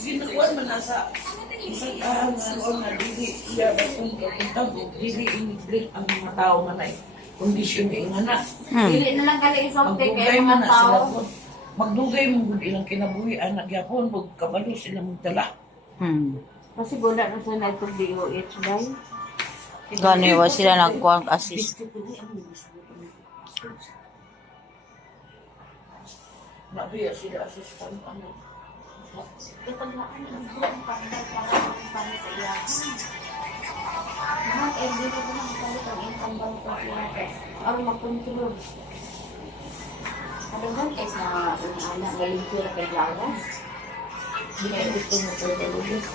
Sinakuan man nasa isang araw na dili siya basong pagkintag dili iniblik ang mga tao man ay kondisyon ng anak. Dili na lang kali isang Magdugay man na sila po. Magdugay mo gud ilang kinabuhi anak yapon ug kabalo sila magdala. Kasi gula na sa nagtong DOH bay. Gani wa sila nagkuang assist. Nabiya sila assistant ano. Katanggaan ang buwan para sa iya. Lahat ay dito ko nang palit ang income ba ito siya. Ang mag-control. Kadang is na anak galing sila kay Lawas. Hindi ay gusto mo po talubis.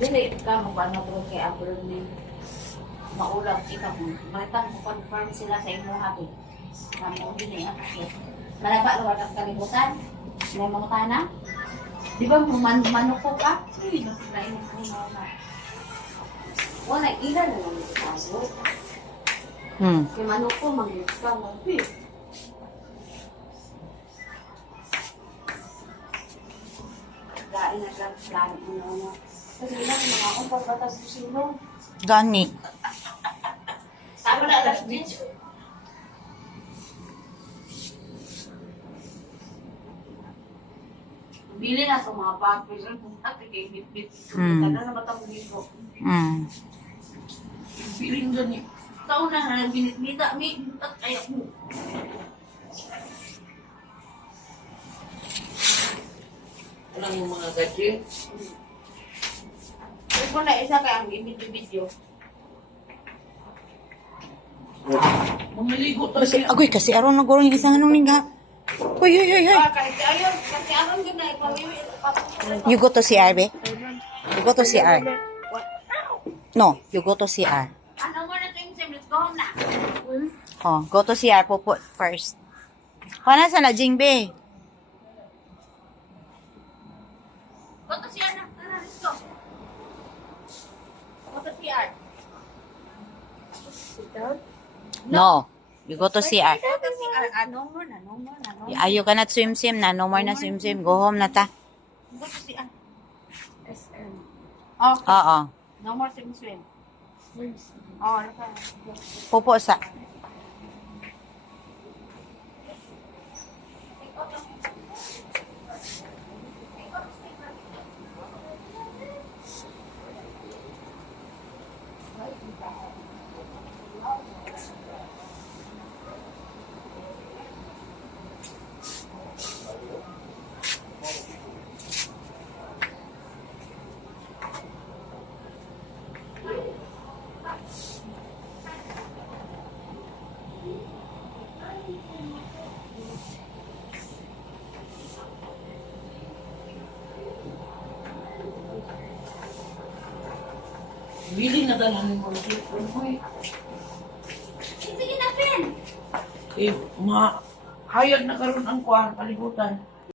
Dili ka mo ba na bro kay abroad ni maulang kita mo. Matang mo confirm sila sa imo hapon. Namo din ang akit. Malaba lugar ng kalibutan. May mga tanang. Di ba manok ko ka? Hindi na sila imo na. Wala ilan na lang ito tayo. Kaya manok ko mag-use ka mag-beef. Lain na lang plan ano. Kasi ilan mga akong pagbatas ko sino. Gani. Tama na alas 10. Bili na ito mga package. Kung natin kay bit-bit. Tagal na matang dito. Feeling gani. Ikaw na nga binit-bita. May butat kaya mo. Alam mo mga gadget. Kung na isa kaya ang ibit-video. Mamaligo talaga. Agoy kasi aron na guro yung isang anong lingga. Uy. Kahit ayaw. Kasi aron ka na ipawiwi. You go to CR, be? You go to CR. No, you go to CR. Ano mo na ito yung sim? Let's go home na. Oh, go to CR po first. Kana sa na Jingbe? Go to CR na. Tara, let's go. Go to CR. No, you go to CR. Go to CR. No more na. Ayaw ka na swim na, no more na swim. Go home na ta. Go to CR. SM. Okay. Oo. No more swim. Oh, ano ka? Pupo sa. Bili na dalan mo cellphone mo eh. Sige na, Pin. Eh, hayag na karon ang kuwan, kalibutan.